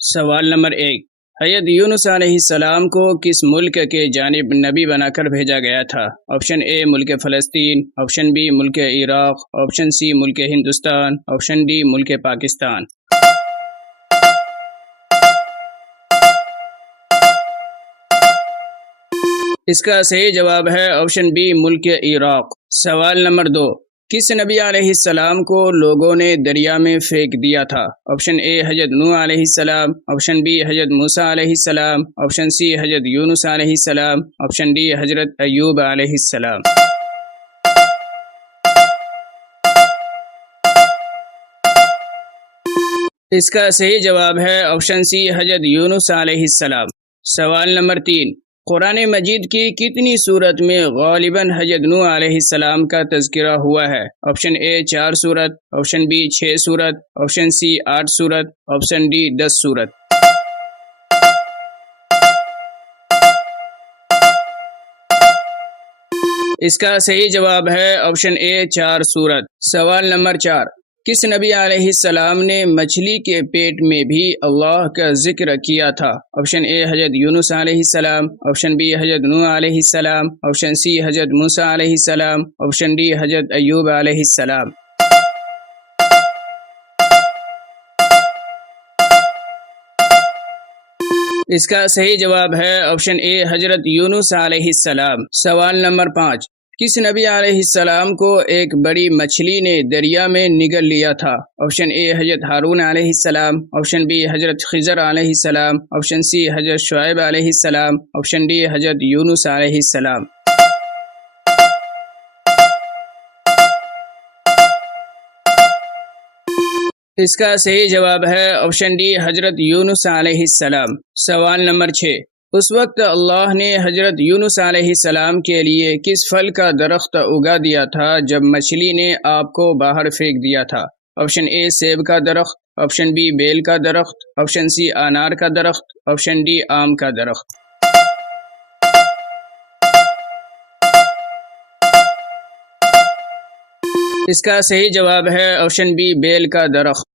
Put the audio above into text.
سوال نمبر 1، حضرت یونس علیہ السلام کو کس ملک کے جانب نبی بنا کر بھیجا گیا تھا؟ آپشن اے ملک فلسطین، آپشن بی ملک عراق، آپشن سی ملک ہندوستان، آپشن ڈی ملک پاکستان۔ اس کا صحیح جواب ہے آپشن بی ملک عراق۔ سوال نمبر 2، کس نبی علیہ السلام کو لوگوں نے دریا میں پھینک دیا تھا؟ آپشن اے حضرت نوح علیہ السلام، آپشن بی حضرت موسیٰ علیہ السلام، آپشن سی حضرت یونس علیہ السلام، آپشن ڈی حضرت ایوب علیہ السلام۔ اس کا صحیح جواب ہے آپشن سی حضرت یونس علیہ السلام۔ سوال نمبر 3، قرآن مجید کی کتنی سورت میں غالباً حضرت نوح علیہ السلام کا تذکرہ ہوا ہے؟ آپشن اے 4 سورت، آپشن بی 6 سورت، آپشن سی 8 سورت، آپشن ڈی 10 سورت۔ اس کا صحیح جواب ہے آپشن اے 4 سورت۔ سوال نمبر 4، کس نبی علیہ السلام نے مچھلی کے پیٹ میں بھی اللہ کا ذکر کیا تھا؟ آپشن اے حضرت یونس علیہ السلام، آپشن بی حضرت نوح علیہ السلام، آپشن سی حضرت موسیٰ علیہ السلام، آپشن ڈی حضرت ایوب علیہ السلام۔ اس کا صحیح جواب ہے آپشن اے حضرت یونس علیہ السلام۔ سوال نمبر 5، کس نبی علیہ السلام کو ایک بڑی مچھلی نے دریا میں نگل لیا تھا؟ آپشن اے حضرت ہارون علیہ السلام، آپشن بی حضرت خضر علیہ السلام، آپشن سی حضرت شعیب علیہ السلام، آپشن ڈی حضرت یونس علیہ السلام۔ اس کا صحیح جواب ہے آپشن ڈی حضرت یونس علیہ السلام۔ سوال نمبر 6، اس وقت اللہ نے حضرت یونس علیہ السلام کے لیے کس پھل کا درخت اگا دیا تھا جب مچھلی نے آپ کو باہر پھینک دیا تھا؟ آپشن اے سیب کا درخت، آپشن بی بیل کا درخت، آپشن سی انار کا درخت، آپشن ڈی آم کا درخت۔ اس کا صحیح جواب ہے آپشن بی بیل کا درخت۔